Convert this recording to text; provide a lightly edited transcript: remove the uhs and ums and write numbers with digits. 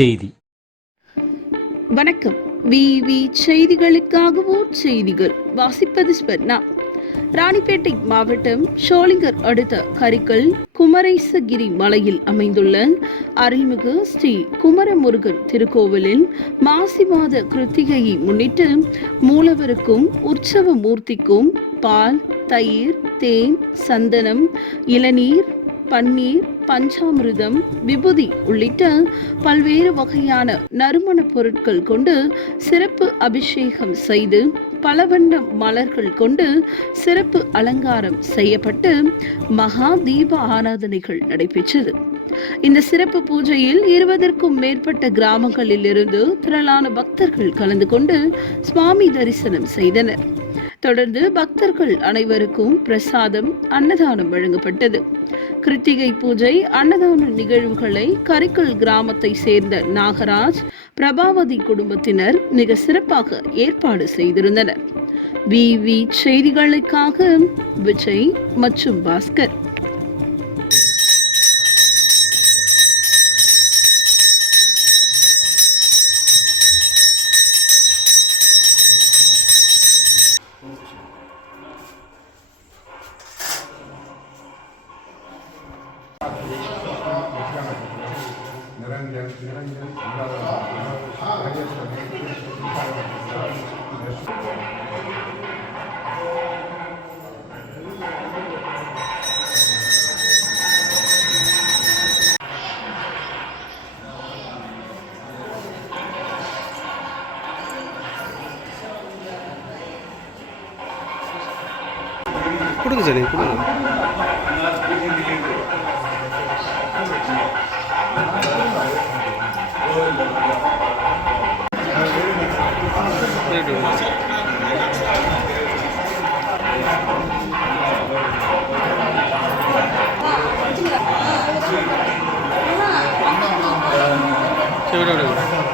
செய்தி. வணக்கம். விவி செய்திகளுக்காகவோ செய்திகள் வாசிப்பது ஸ்வர்ணா. ராணிப்பேட்டை மாவட்டம் ஷோலிங்கர் அடுத்த கரிக்கல் குமரேசகிரி மலையில் அமைந்துள்ள அருள்மிகு ஸ்ரீ குமரமுருகன் திருக்கோவிலில் மாசி மாத கிருத்திகையை முன்னிட்டு மூலவருக்கும் உற்சவ மூர்த்திக்கும் பால், தயிர், தேன், சந்தனம், இளநீர், பன்னீர், பஞ்சாமிர்தம், விபூதி உள்ளிட்ட பல்வேறு வகையான நறுமணப் பொருட்கள் கொண்டு சிறப்பு அபிஷேகம் செய்து பல வண்ண மலர்கள் கொண்டு சிறப்பு அலங்காரம் செய்யப்பட்டு மகா தீப ஆராதனைகள் நடைபெற்றது. இந்த சிறப்பு பூஜையில் 20க்கும் மேற்பட்ட கிராமங்களில் இருந்து திரளான பக்தர்கள் கலந்து கொண்டு சுவாமி தரிசனம் செய்தனர். தொடர்ந்து பக்தர்கள் அனைவருக்கும் பிரசாதம், அன்னதானம் வழங்கப்பட்டது. கிருத்திகை பூஜை அன்னதான நிகழ்வுகளை கரிக்கல் கிராமத்தை சேர்ந்த நாகராஜ், பிரபாவதி குடும்பத்தினர் மிக சிறப்பாக ஏற்பாடு செய்திருந்தனர். விவி செய்திகளுக்காக விஜய் மற்றும் பாஸ்கர். கொடுங்க சார், கொடுங்க. சரி, விட